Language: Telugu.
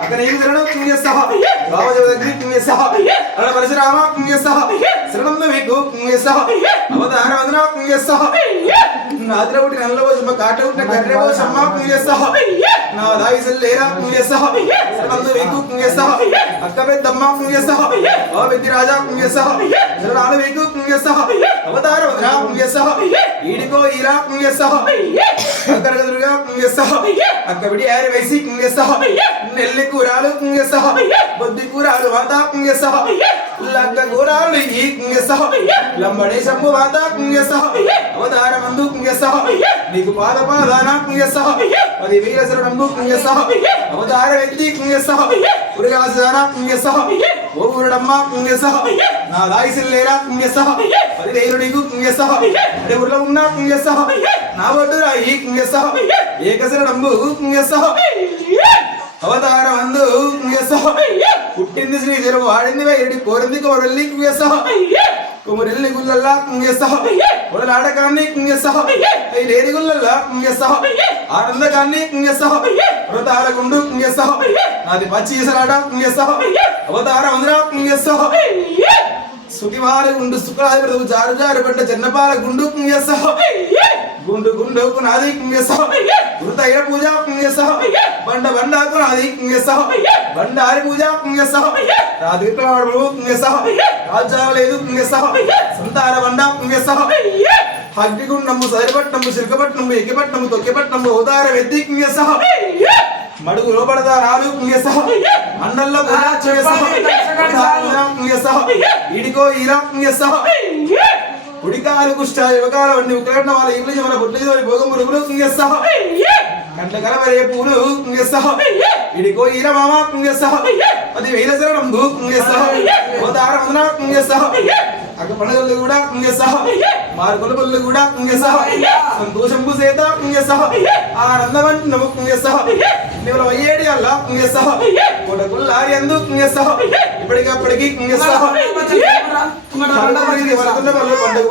అక్కడ ఏం శరణం కుంగేస్తా బాబాజీ దగ్గర కుంగేస్తా అలా పరశురామ కుంగేస్తా శరణం మీకు కుంగేస్తా అవతార వదన కుంగేస్తా నాద్ర ఒకటి నల్ల పోసమ్మ కాట ఉంటే కర్రె పోసమ్మ కుంగేస్తా నా దాయిసల్లేరా కుంగేస్తా శరణం మీకు కుంగేస్తా అక్క పెద్దమ్మ కుంగేస్తా ఆ పెద్ద రాజా కుంగేస్తా శరణాలు మీకు కుంగేస్తా అవతార వదన కుంగేస్తా ఈడికో ఈరా కుంగేస్తా అక్కరగదురుగా కుంగేస్తా అక్క బిడి యారి వైసి కుంగేస్తా నెల్లి కూరాలు కుంగేస్తా బొద్ది కూరాలు వాత కుంగేస్తా లక్క కూరాలు ఈ కుంగేస్తా లంబడే శంభు వాత కుంగేస్తా అవతార మందు కుంగేస్తా నీకు పాద పాదాన కుంగేస్తా అది వీర శరణంబు కుంగేస్తా అవతార వ్యక్తి కుంగేస్తా ఉరిగాసన కుంగేస్తా ఓ ఊరడమ్మ కుంగేస్తా నా లాయిసిల్లేరా కుంగేస్తా అది వేరు నీకు కుంగేస్తా అడే ఊర్లో ఉన్నా కుంగేస్తా నా బొడ్డు రాయి కుంగేస్తా ఏకశరణంబు కుంగేస్తా అవతార మందు కుంగేస్తా పుట్టింది శ్రీధరు వాడింది వేడి కోరింది కోరల్ని కుంగేస్తా కుమరెల్లి గుల్లల్లా కుంగేస్తా ఒడలాడకాన్ని కుంగేస్తా లేని గుల్లల్లా కుంగేస్తా ఆనందకాన్ని కుంగేస్తా వృతాల గుండు కుంగేస్తా నాది పచ్చి ఈసలాట కుంగేస్తా అవతార మందురా కుంగేస్తా సుఖివారి గుండు సుఖరాది బ్రతుకు జారు జారు పడ్డ జన్నపాల గుండు కుంగేస్తా గుండు గుండుకు నాది కుంగేస్తా వృతైర పూజ కుంగేస్తా బండ బండాకు నాది కుంగేస్తా బండారి పూజ కుంగేస్తా రాధికవాడు కుంగేస్తా రాజ్యాలేదు కుంగేస్తా సంతాన బండ కుంగేస్తా అగ్నిగుండము సరిపట్నము సిల్కపట్నము ఎక్కిపట్నము తొక్కిపట్నము అవతార వెద్ది కుంగేస్తా మడుగు లోపడతా రాలు కుంగేస్తా మండల్లో కుంగేస్తా ఈడికో ఈరా కుంగేస్తా ఉడికాలు కుష్ట యువకాల వంటి ఉక్కలన్న వాళ్ళ ఇంగ్లీష్ మన బొట్లు భోగం మురుగులు కుంగేస్తా కంట కలవరే పూలు కుంగేస్తా ఇడికో ఈర మామ కుంగేస్తా అది వేల శరణం కుంగేస్తా అవతార మందున కుంగేస్తా అక్క పండుగలు కూడా కుంగేస్తా మార్కుల పళ్ళు కూడా కుంగేస్తా సంతోషంబు సేత కుంగేస్తా ఆనందమంటు నవ్వు కుంగేస్తా నీవుల వయ్యేడి అల్లా కుంగేస్తా కొడకుల్లారి అందు కుంగేస్తా ఇప్పటికప్పటికి కుంగేస్తా పండుగ